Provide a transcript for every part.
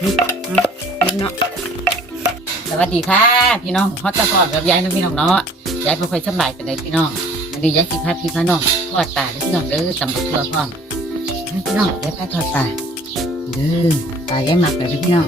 เนาะสวัสดีค่ะพี่น้องฮอตตะกอดกับยายน้องพี่น้องเนาะยายไม่ค่อยสบายเป็นไรพี่น้องวันนี้ยายกินข้าวพี่พี่น้องทอดปลาพี่น้องเด้อตำบักเพื่อพ่อพี่น้องได้ปลาทอดตาเด้อปลาแย่มากเลยพี่น้อง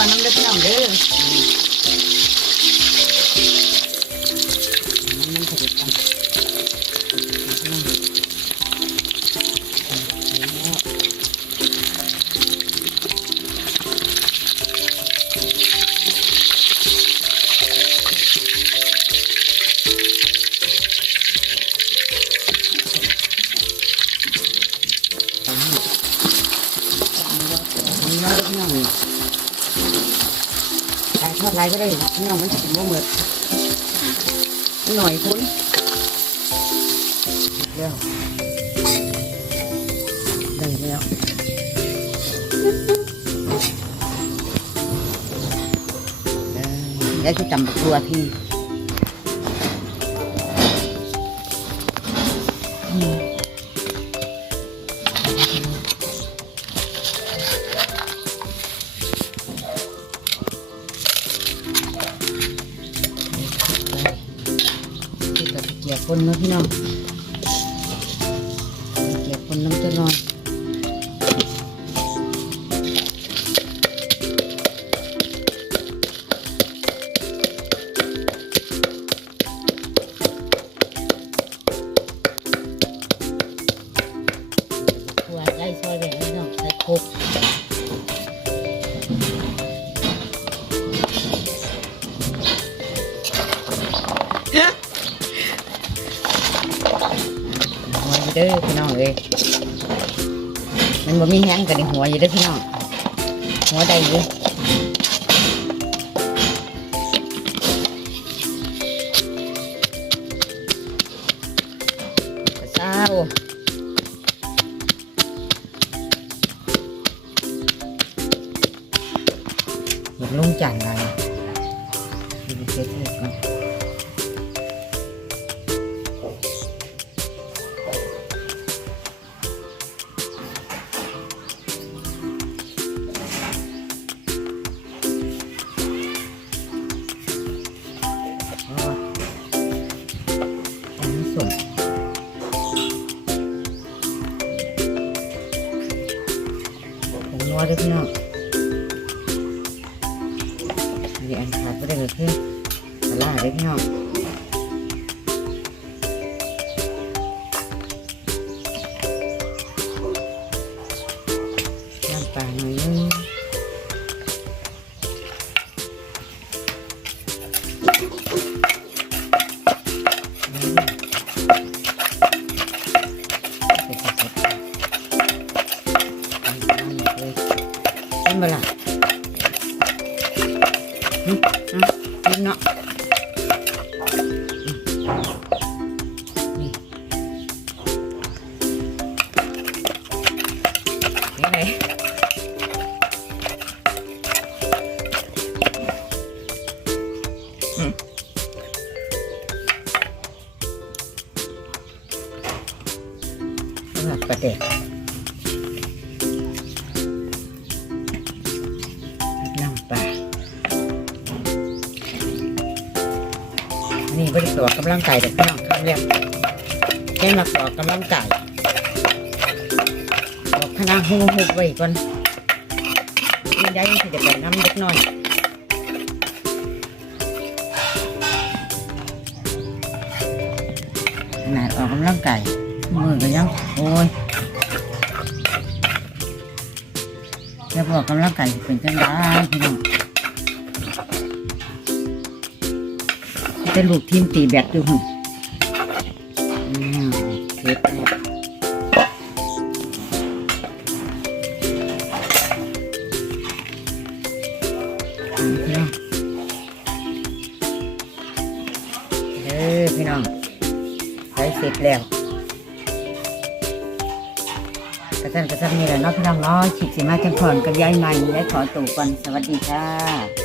วน้ำเด้อพี่น้องเด้อ ใส่ทอดไรก็ได้นี่น้องมันจะเป็นว่าเหมือนหน่อยคุณเร็วได้แล้วแล้วที่จำบักตัวพี่ ที่กับเกียคนนะพี่น้องเกียร์คนน้ำจะนอนตัวได้ซอยแบบนี้เนาะใส่ครบ ด้อพี่น้องเอ้ยมันบ่มีแห้งกันในหัวอยู่เด้อพี่น้องหัวได้อยู่กระเซ้าเห็นลุงจันทร์มาดูเซ็ตเล็ก ผมนัวด้วยพี่น้องมีอันขาดก็ได้เลยพี่ปลาร้าด้วยพี่น้อง อืมอืมกิ นนี้บริสุทธิ์กำลังกายเด็กพี่น้องคำเรียกแค่มาขอกำลังกายบอกคณะหูหูไว้ก่อนนี่ได้ที่จะไปน้ำเล็กน้อยขนาดออกกำลังกายมือก็ยังโอ้ยแล้วพอกกำลังกายเป็นจังได้พี่น้อง แต่ลูกทีมตีแบตอยู่หุ่นอืมเฮ็ดแน่พี่น้องเด้อพี่น้องใช้เสร็จแล้วกระสันกระสันนี่แหละเนาะพี่น้องเนาะฉีดสีมาจังพรกับยายใหม่และขอตัวก่อนสวัสดีค่ะ